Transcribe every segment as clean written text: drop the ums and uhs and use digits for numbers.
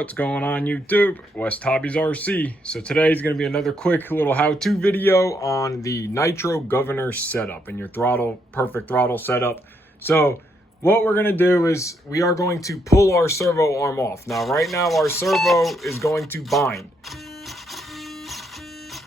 What's going on YouTube? Westhobbiesrc. So today is going to be another quick little how-to video on the Nitro governor setup and your perfect throttle setup. So what we're going to do is we are going to pull our servo arm off. Now right now our servo is going to bind.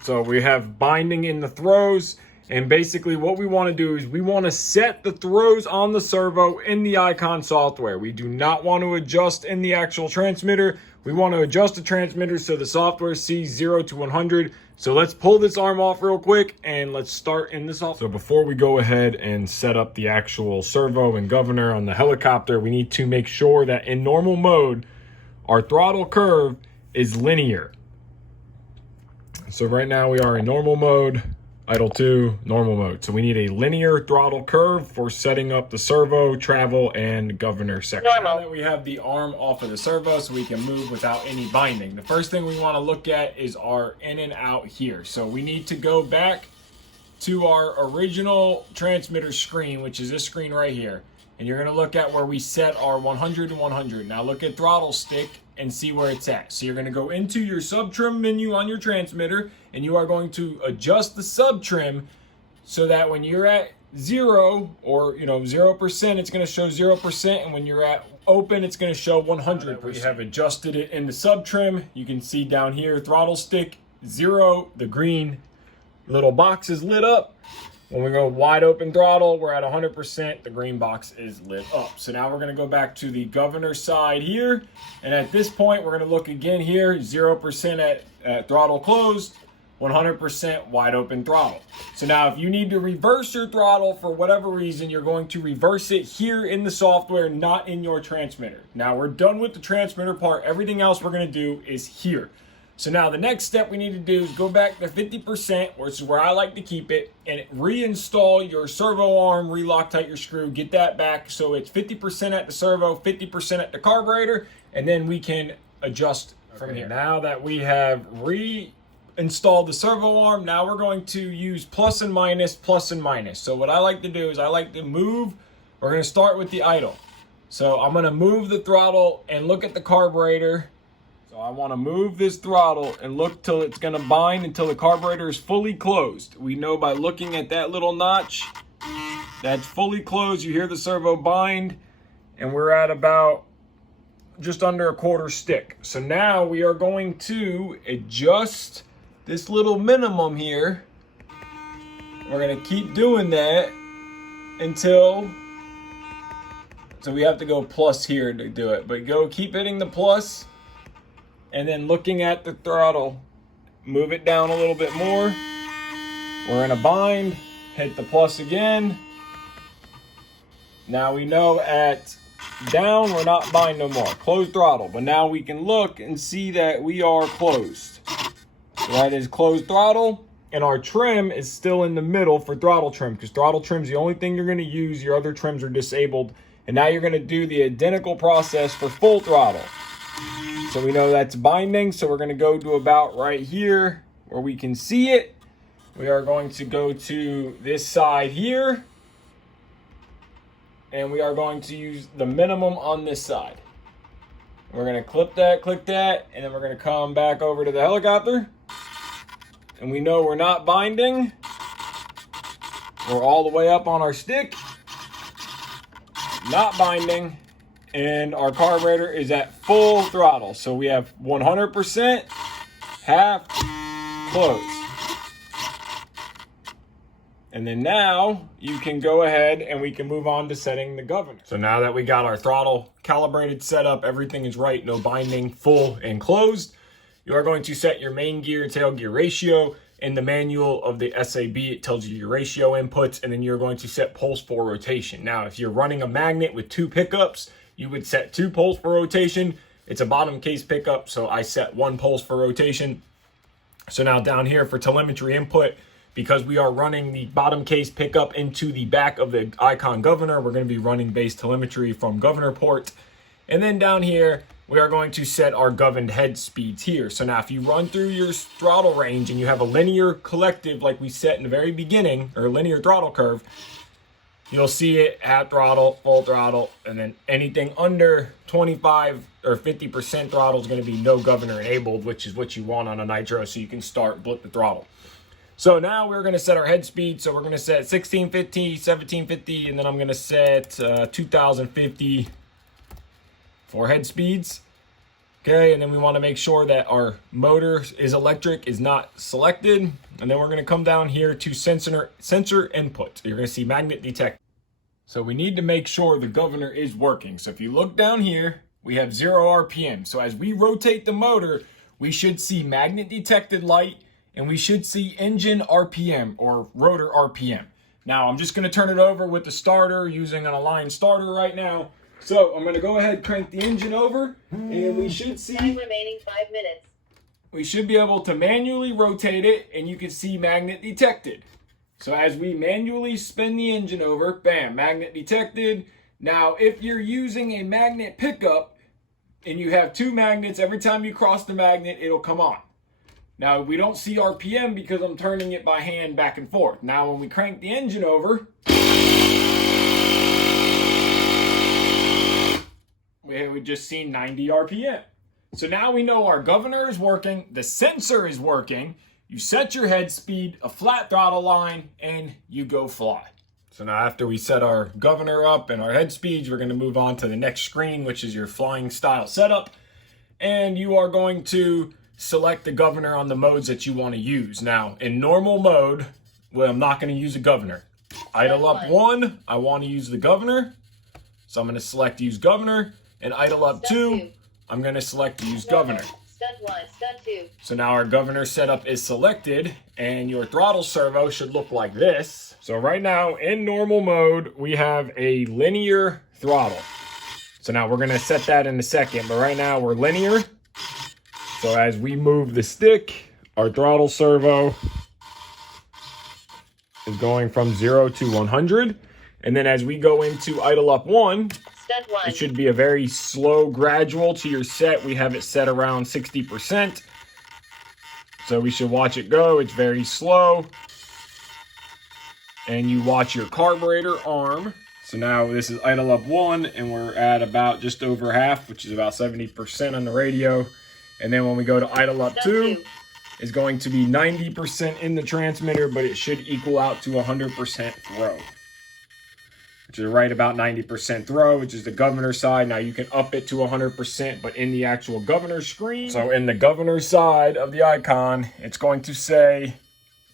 So we have binding in the throws, and basically what we want to do is we want to set the throws on the servo in the iKon software. We do not want to adjust in the actual transmitter. We want to adjust the transmitter so the software sees 0 to 100. So let's pull this arm off real quick and let's start in the software. So before we go ahead and set up the actual servo and governor on the helicopter, we need to make sure that in normal mode, our throttle curve is linear. So right now we are in normal mode, idle 2, normal mode. So we need a linear throttle curve for setting up the servo, travel, and governor section. Now that we have the arm off of the servo so we can move without any binding, the first thing we want to look at is our in and out here. So we need to go back to our original transmitter screen, which is this screen right here. And you're going to look at where we set our 100 and 100. Now look at throttle stick and see where it's at. So you're going to go into your sub trim menu on your transmitter and you are going to adjust the sub trim so that when you're at 0 or 0%, it's going to show 0%, and when you're at open, it's going to show 100%. We have adjusted it in the sub trim. You can see down here throttle stick 0, the green little box is lit up. When we go wide open throttle, we're at 100%, the green box is lit up. So now we're gonna go back to the governor side here. And at this point, we're gonna look again here, 0% at throttle closed, 100% wide open throttle. So now if you need to reverse your throttle for whatever reason, you're going to reverse it here in the software, not in your transmitter. Now we're done with the transmitter part. Everything else we're gonna do is here. So now the next step we need to do is go back to 50%, which is where I like to keep it, and reinstall your servo arm, re-Loctite your screw, get that back so it's 50% at the servo, 50% at the carburetor, and then we can adjust from here. Now that we have reinstalled the servo arm, now we're going to use plus and minus, plus and minus. So what I like to do is I like to move, we're going to start with the idle. So I'm going to move the throttle and look at the carburetor. So I want to move this throttle and look till it's going to bind until the carburetor is fully closed. We know by looking at that little notch, that's fully closed. You hear the servo bind, and we're at about just under a quarter stick. So now we are going to adjust this little minimum here. We're going to keep doing that until, so we have to go plus here to do it, but keep hitting the plus. And then looking at the throttle, move it down a little bit more. We're in a bind, hit the plus again. Now we know at down, we're not bind no more, closed throttle. But now we can look and see that we are closed. So that is closed throttle, and our trim is still in the middle for throttle trim, because throttle trim is the only thing you're gonna use. Your other trims are disabled. And now you're gonna do the identical process for full throttle. So we know that's binding, so we're going to go to about right here where we can see it. We are going to go to this side here, and we are going to use the minimum on this side. We're going to click that, and then we're going to come back over to the helicopter. And we know we're not binding. We're all the way up on our stick. Not binding. And our carburetor is at full throttle. So we have 100%, half, close. And then now you can go ahead and we can move on to setting the governor. So now that we got our throttle calibrated, set up, everything is right, no binding, full and closed, you are going to set your main gear, tail gear ratio. In the manual of the SAB, it tells you your ratio inputs, and then you're going to set pulse for rotation. Now, if you're running a magnet with 2 pickups, you would set 2 poles for rotation. It's a bottom case pickup, so I set 1 pulse for rotation. So now down here for telemetry input, because we are running the bottom case pickup into the back of the iKon governor, we're going to be running base telemetry from governor port. And then down here, we are going to set our governed head speeds here. So now if you run through your throttle range and you have a linear collective like we set in the very beginning, or a linear throttle curve, you'll see it at throttle, full throttle, and then anything under 25 or 50% throttle is going to be no governor enabled, which is what you want on a Nitro, so you can start blip the throttle. So now we're going to set our head speed. So we're going to set 1650, 1750, and then I'm going to set 2050 for head speeds. Okay, and then we want to make sure that our motor is electric is not selected. And then we're going to come down here to sensor input. You're going to see magnet detect. So we need to make sure the governor is working. So if you look down here, we have 0 RPM. So as we rotate the motor, we should see magnet detected light, and we should see engine RPM or rotor RPM. Now I'm just going to turn it over with the starter using an aligned starter right now. So I'm going to go ahead and crank the engine over, and we should see time remaining 5 minutes. We should be able to manually rotate it, and you can see magnet detected. So as we manually spin the engine over, bam, magnet detected. Now, if you're using a magnet pickup and you have 2 magnets, every time you cross the magnet, it'll come on. Now, we don't see RPM because I'm turning it by hand back and forth. Now, when we crank the engine over, we just see 90 RPM. So now we know our governor is working, the sensor is working, you set your head speed, a flat throttle line, and you go fly. So now after we set our governor up and our head speeds, we're going to move on to the next screen, which is your flying style setup. And you are going to select the governor on the modes that you want to use. Now, in normal mode, well, I'm not going to use a governor. Idle up 1, I want to use the governor. So I'm going to select use governor. And idle up 2, I'm going to select use governor. Stunt 1, stunt 2. So now our governor setup is selected, and your throttle servo should look like this. So right now in normal mode, we have a linear throttle. So now we're going to set that in a second, but right now we're linear. So as we move the stick, our throttle servo is going from 0 to 100. And then as we go into idle up 1, it should be a very slow gradual to your set. We have it set around 60%. So we should watch it go. It's very slow. And you watch your carburetor arm. So now this is idle up 1, and we're at about just over half, which is about 70% on the radio. And then when we go to idle up 2, it's going to be 90% in the transmitter, but it should equal out to 100% throw, which is right about 90% throw, which is the governor side. Now you can up it to 100%, but in the actual governor screen, so in the governor side of the iKon, it's going to say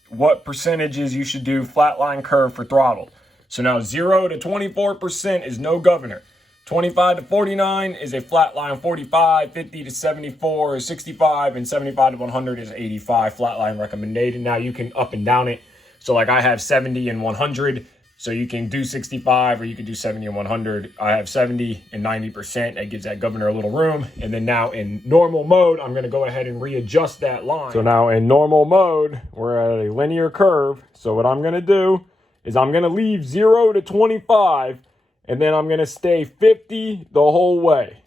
what percentages you should do flatline curve for throttle. So now 0 to 24% is no governor. 25 to 49 is a flatline 45, 50 to 74 is 65, and 75 to 100 is 85 flatline recommended. Now you can up and down it. So like I have 70 and 100. So you can do 65 or you can do 70 and 100. I have 70 and 90%. That gives that governor a little room. And then now in normal mode, I'm going to go ahead and readjust that line. So now in normal mode, we're at a linear curve. So what I'm going to do is I'm going to leave 0 to 25, and then I'm going to stay 50 the whole way.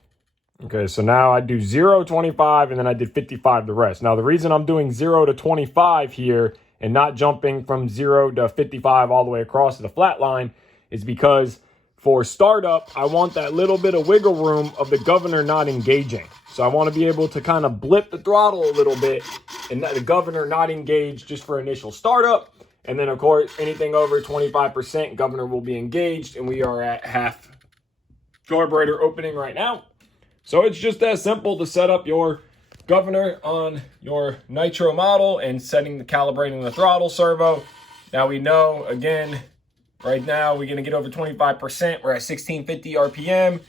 Okay, so now I do 0, 25, and then I did 55 the rest. Now the reason I'm doing 0 to 25 here and not jumping from 0 to 55 all the way across to the flat line is because for startup, I want that little bit of wiggle room of the governor not engaging. So I want to be able to kind of blip the throttle a little bit and the governor not engage just for initial startup. And then, of course, anything over 25%, governor will be engaged, and we are at half carburetor opening right now. So it's just that simple to set up your governor on your Nitro model and calibrating the throttle servo. Now we know, again, right now we're going to get over 25%. We're at 1650 RPM.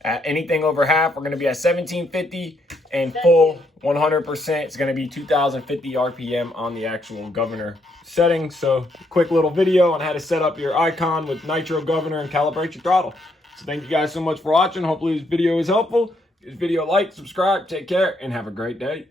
At anything over half, we're going to be at 1750, and full 100%, it's going to be 2050 RPM on the actual governor setting. So quick little video on how to set up your iKon with Nitro governor and calibrate your throttle. So thank you guys so much for watching. Hopefully this video is helpful. Give this video a like, subscribe, take care, and have a great day.